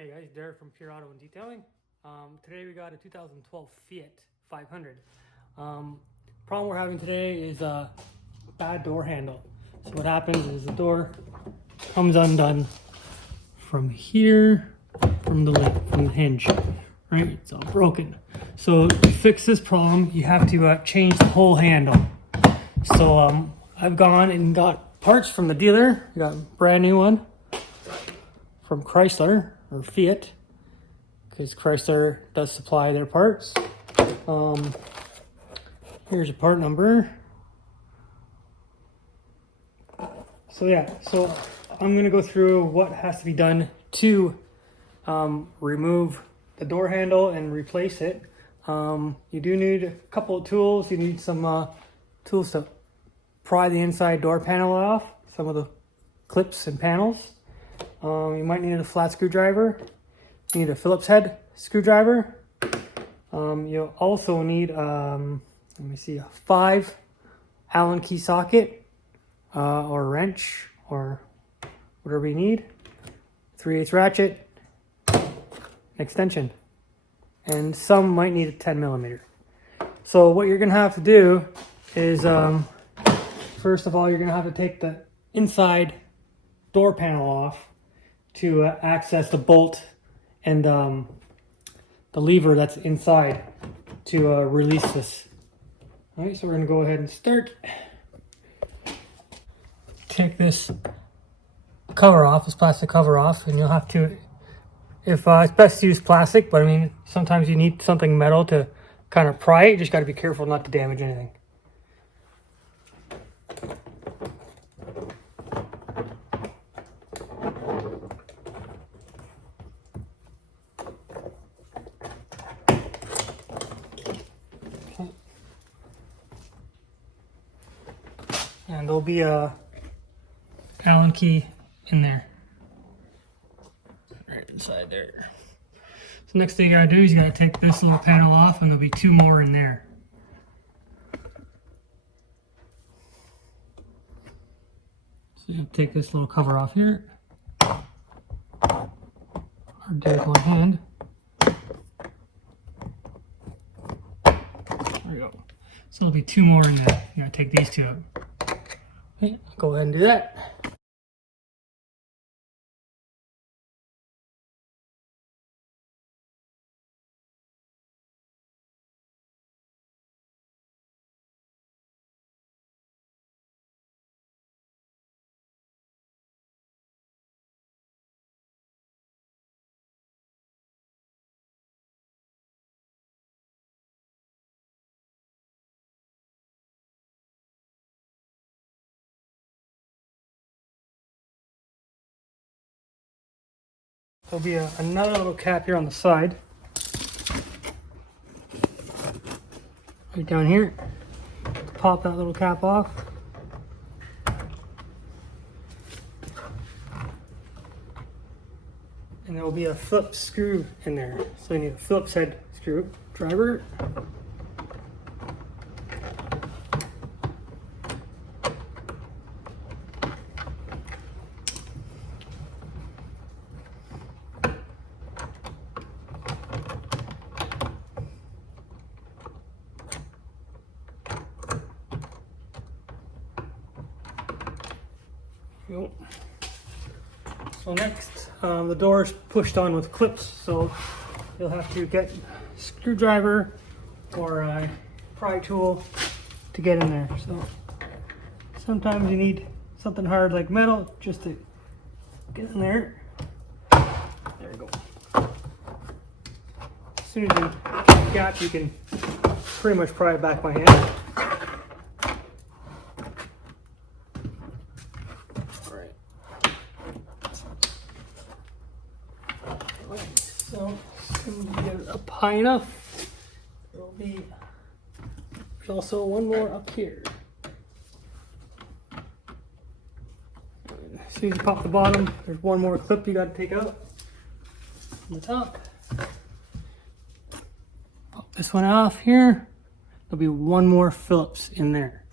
Hey guys, Derek from Pure Auto and Detailing. Today we got a 2012 Fiat 500. Problem we're having today is a bad door handle. So what happens is the door comes undone from here, from the hinge, right? It's all broken. So to fix this problem, you have to change the whole handle. So I've gone and got parts from the dealer. I got a brand new one from Chrysler or Fiat, because Chrysler does supply their parts. Here's a part number. So I'm gonna go through what has to be done to remove the door handle and replace it. You do need a couple of tools. You need some tools to pry the inside door panel off, some of the clips and panels. You might need a flat screwdriver. You need a Phillips head screwdriver. You'll also need, a 5 Allen key socket or wrench or whatever you need. 3/8 ratchet, an extension, and some might need a 10mm. So what you're gonna have to do is, first of all, you're gonna have to take the inside door panel off to access the bolt and the lever that's inside to release this. All right, so we're gonna go ahead and start. Take this cover off, this plastic cover off, and you'll have to, if it's best to use plastic, but I mean, sometimes you need something metal to kind of pry it. You just gotta be careful not to damage anything. And there'll be a Allen key in there, right inside there. So next thing you gotta do is you gotta take this little panel off, and there'll be 2 more in there. So you have to take this little cover off here. Or do it with one hand. There we go. So there'll be 2 more in there. You gotta take these 2 out. Okay, go ahead and do that. There'll be another little cap here on the side. Right down here. Pop that little cap off. And there will be a Phillips screw in there. So you need a Phillips head screwdriver. So next, the door is pushed on with clips, so you'll have to get a screwdriver or a pry tool to get in there. So sometimes you need something hard like metal just to get in there. There you go. As soon as you get the gap, you can pretty much pry it back by hand. So as soon as you get it up high enough, there's also one more up here. And as soon as you pop the bottom, there's one more clip you got to take out from the top. Pop this one off here. There'll be one more Phillips in there.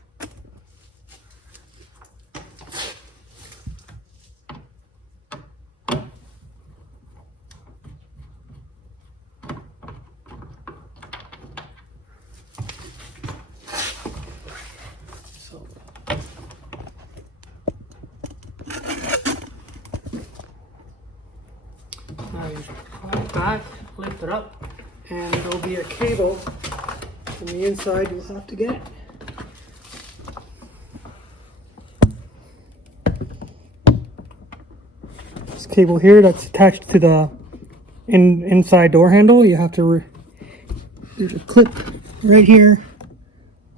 Now you pop it back, lift it up, and there'll be a cable from the inside you'll have to get. This cable here that's attached to the inside door handle, you have to, there's a clip right here,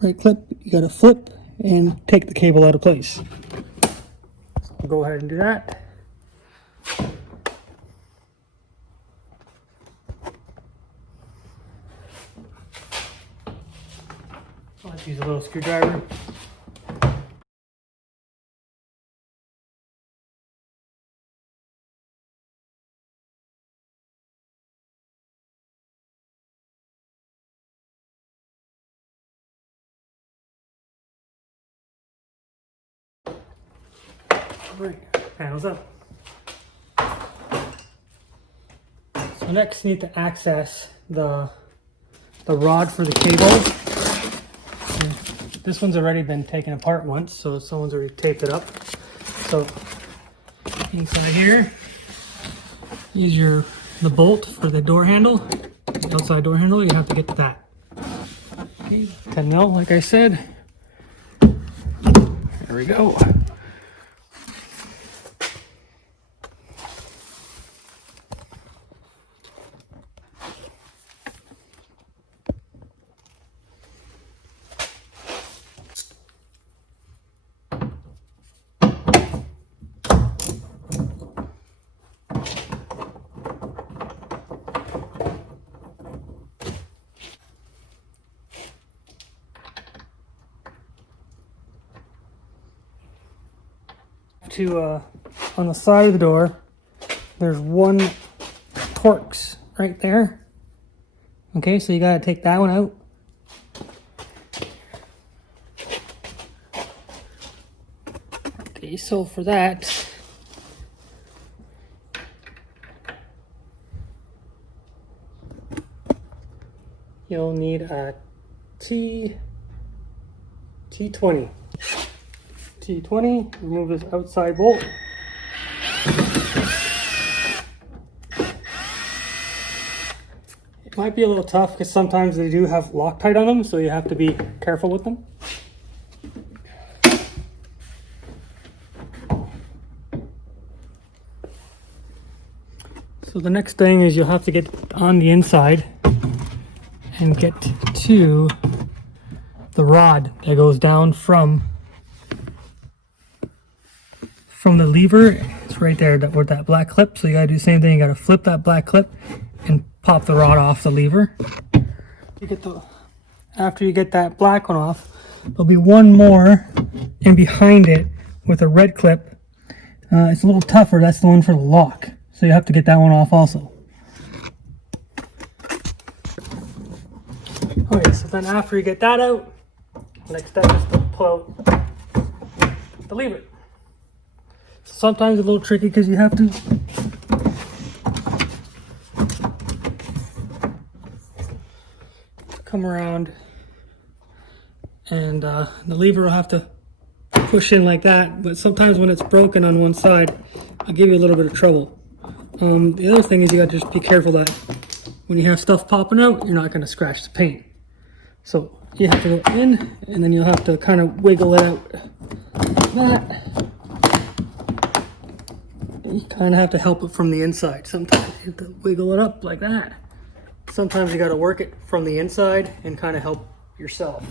right clip, you gotta flip and take the cable out of place. So I'll go ahead and do that. Let's use a little screwdriver. Right, panels up. So next you need to access the rod for the cable. And this one's already been taken apart once, so someone's already taped it up. So inside here is the bolt for the door handle, the outside door handle. You have to get that. Okay, 10 mil, like I said. There we go. On the side of the door, there's one Torx right there. Okay, so you gotta take that one out. Okay, so for that, you'll need a T20. T20, remove this outside bolt. It might be a little tough because sometimes they do have Loctite on them, so you have to be careful with them. So the next thing is you'll have to get on the inside and get to the rod that goes down from the lever. It's right there with that black clip. So you gotta do the same thing. You gotta flip that black clip and pop the rod off the lever. After you get that black one off, there'll be one more in behind it with a red clip. It's a little tougher. That's the one for the lock. So you have to get that one off also. Okay, so then after you get that out, next step is to pull out the lever. Sometimes a little tricky because you have to come around and the lever will have to push in like that, but sometimes when it's broken on one side, it'll give you a little bit of trouble. The other thing is you gotta just be careful that when you have stuff popping out, you're not gonna scratch the paint. So you have to go in and then you'll have to kind of wiggle it out like that. You kind of have to help it from the inside. Sometimes you have to wiggle it up like that. Sometimes you got to work it from the inside and kind of help yourself.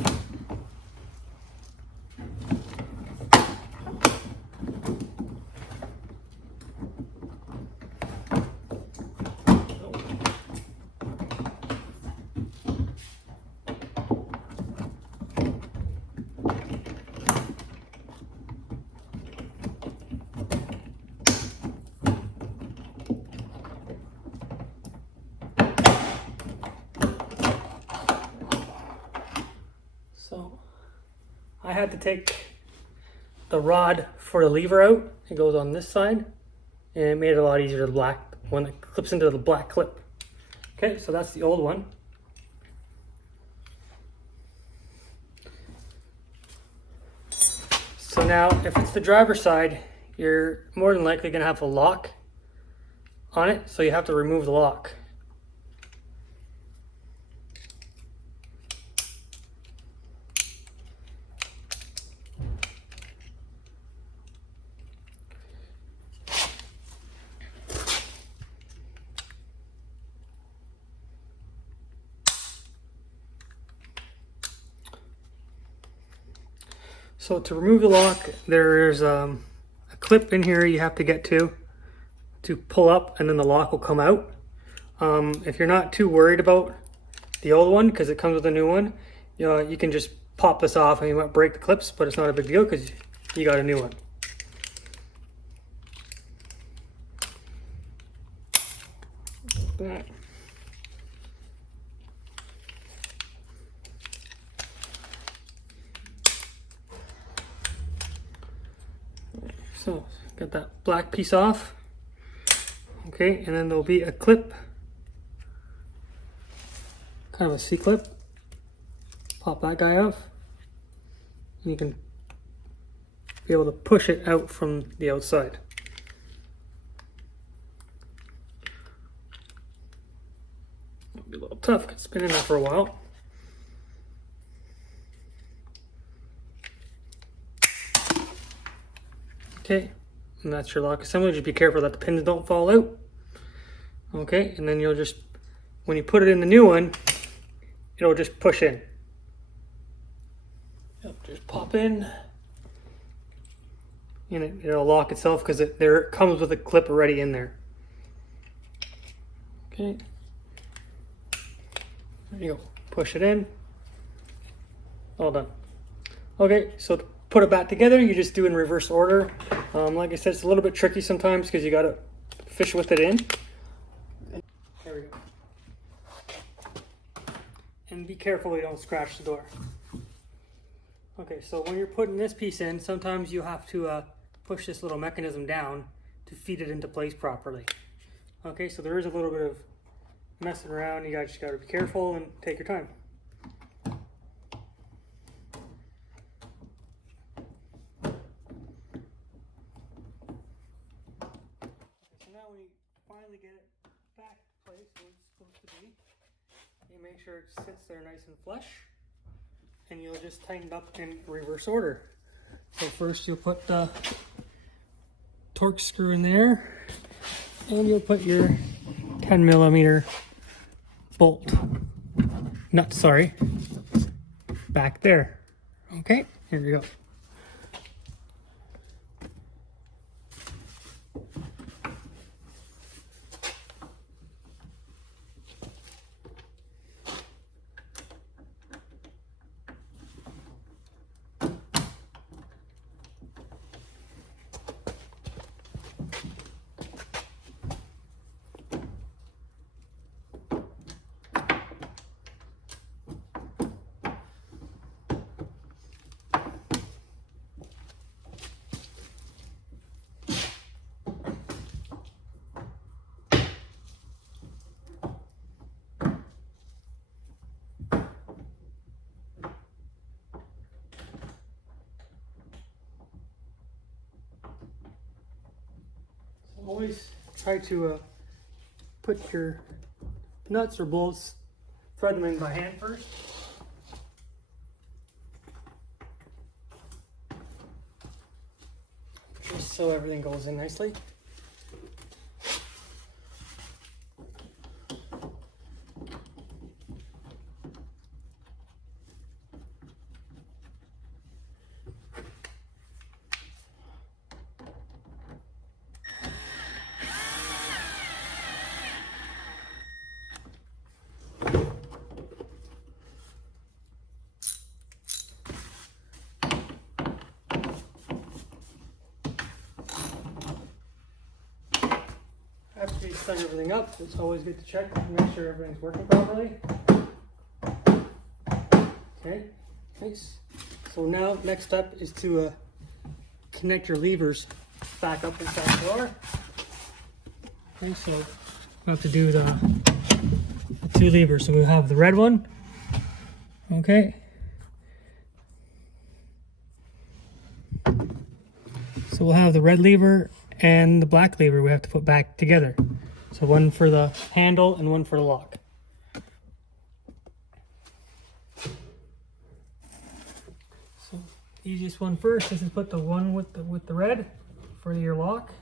So I had to take the rod for the lever out. It goes on this side, and it made it a lot easier to black when it clips into the black clip. Okay, so that's the old one. So now if it's the driver's side, you're more than likely gonna have a lock on it, so you have to remove the lock. So to remove the lock, there's a clip in here you have to get to pull up, and then the lock will come out. If you're not too worried about the old one, because it comes with a new one, you can just pop this off and you might break the clips, but it's not a big deal because you got a new one. That. So, got that black piece off. Okay, and then there'll be a clip, kind of a C-clip. Pop that guy off, and you can be able to push it out from the outside. It'll be a little tough, it's been in there for a while. Okay, and that's your lock assembly. Just be careful that the pins don't fall out. Okay, and then you'll just, when you put it in the new one, it'll just push in. Yep, just pop in, and it'll lock itself because it comes with a clip already in there. Okay, there you go. Push it in. All done. Okay, so to put it back together, you just do in reverse order. Like I said, it's a little bit tricky sometimes because you got to fish with it in. There we go. And be careful you don't scratch the door. Okay, so when you're putting this piece in, sometimes you have to push this little mechanism down to feed it into place properly. Okay, so there is a little bit of messing around. You guys just got to be careful and take your time. When you finally get it back in place where it's supposed to be, you make sure it sits there nice and flush, and you'll just tighten it up in reverse order. So first you'll put the torque screw in there, and you'll put your 10mm bolt nut, back there. Okay, here you go. Always try to put your nuts or bolts, thread them in by hand first. Just so everything goes in nicely. After you set everything up, it's always good to check to make sure everything's working properly. Okay, nice. So now, next step is to connect your levers back up inside the door. Okay, so we have to do the two levers. So we have the red one. Okay. So we'll have the red lever and the black lever we have to put back together. So one for the handle and one for the lock. So easiest one first is to put the one with the red for your lock.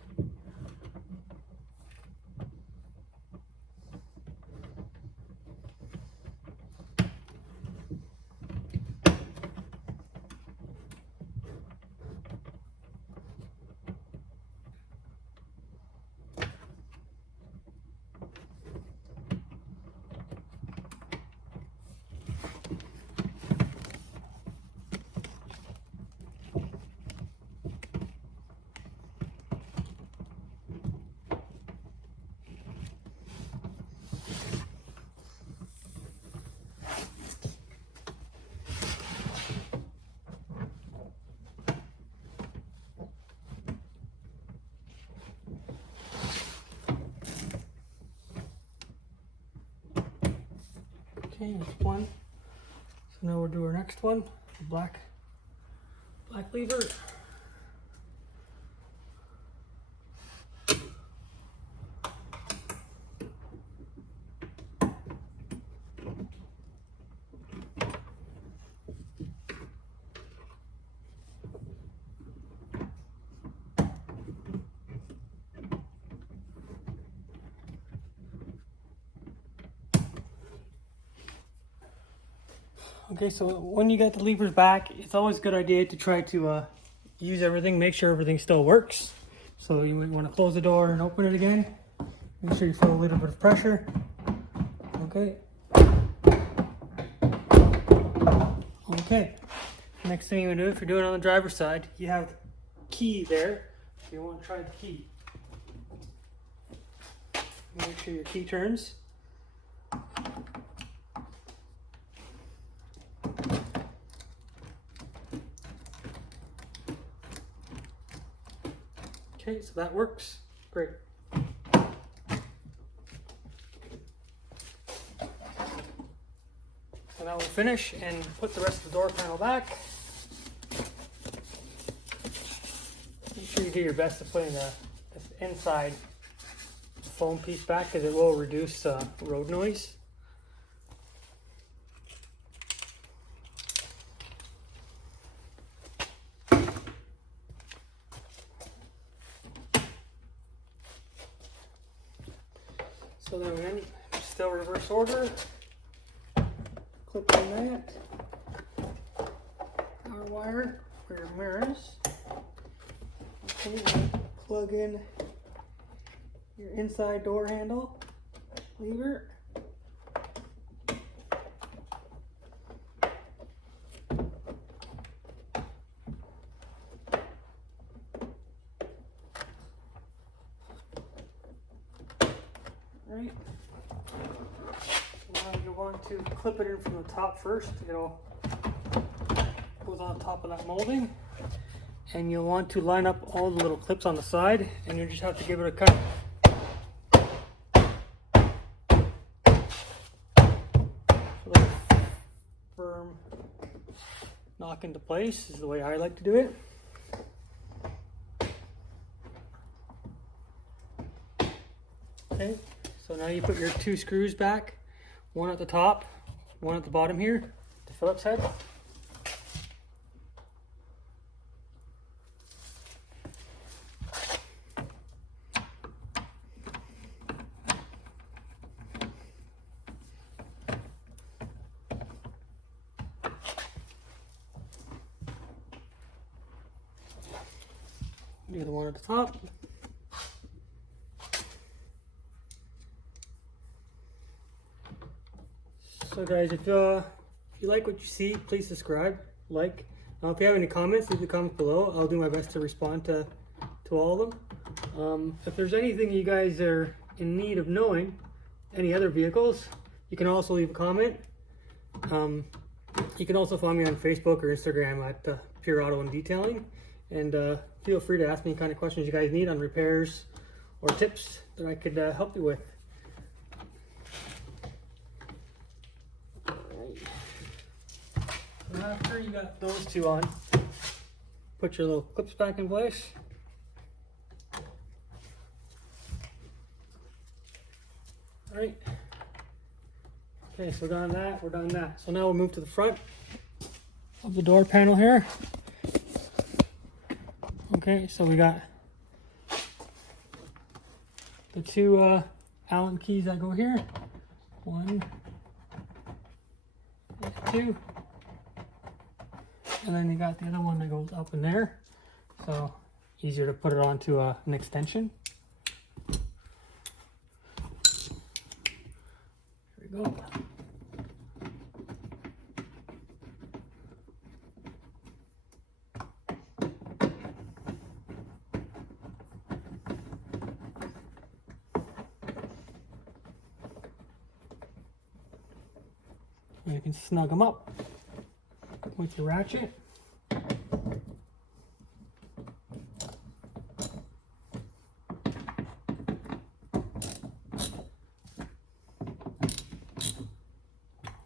Okay, that's one. So now we'll do our next one, the black lever. Okay, so when you got the levers back, it's always a good idea to try to use everything, make sure everything still works. So you might want to close the door and open it again. Make sure you feel a little bit of pressure. Okay. Okay. Next thing you do, if you're doing it on the driver's side, you have the key there. So you want to try the key. Make sure your key turns. Okay, so that works. Great. So now we'll finish and put the rest of the door panel back. Make sure you do your best to putting the inside foam piece back, because it will reduce road noise. So then again, still reverse order, clip on that, power wire for your mirrors. Okay, then plug in your inside door handle lever. Right. Now you want to clip it in from the top first. It'll goes on top of that molding, and you'll want to line up all the little clips on the side, and you just have to give it a cut. Firm knock into place is the way I like to do it. Okay. So now you put your two screws back, one at the top, one at the bottom here, the Phillips head. The other one at the top. So guys, if you like what you see, please subscribe, like. If you have any comments, leave the comments below. I'll do my best to respond to all of them. If there's anything you guys are in need of knowing, any other vehicles, you can also leave a comment. You can also find me on Facebook or Instagram at Pure Auto and Detailing. And feel free to ask me any kind of questions you guys need on repairs or tips that I could help you with. After you got those two on, put your little clips back in place. Right. Okay, so we're done that, we're done that. So now we'll move to the front of the door panel here. Okay, so we got the two Allen keys that go here. 1, 2. And then you got the other one that goes up in there. So easier to put it onto an extension. Here we go. You can snug them up with your ratchet.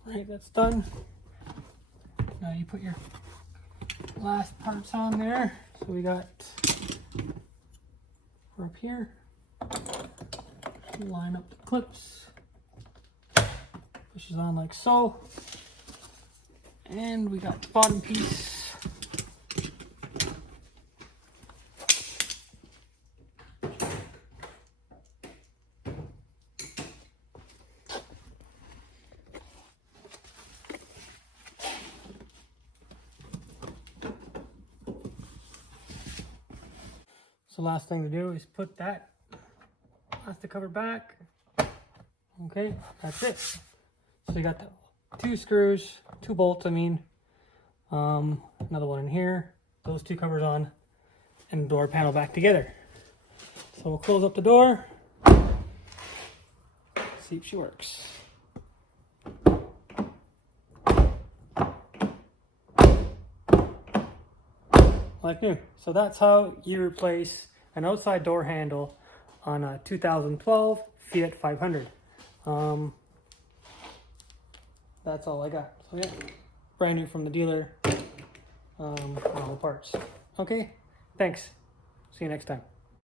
Right, that's done. Now you put your last parts on there. So we got for up here. Line up the clips. Pushes on like so. And we got the bottom piece. So last thing to do is put that plastic cover back. Okay, that's it. So you got the 2 screws, 2 bolts, another one in here, those 2 covers on, and the door panel back together. So we'll close up the door, see if she works. Like new. So that's how you replace an outside door handle on a 2012 Fiat 500. That's all I got. So yeah, brand new from the dealer, all the parts. Okay, thanks. See you next time.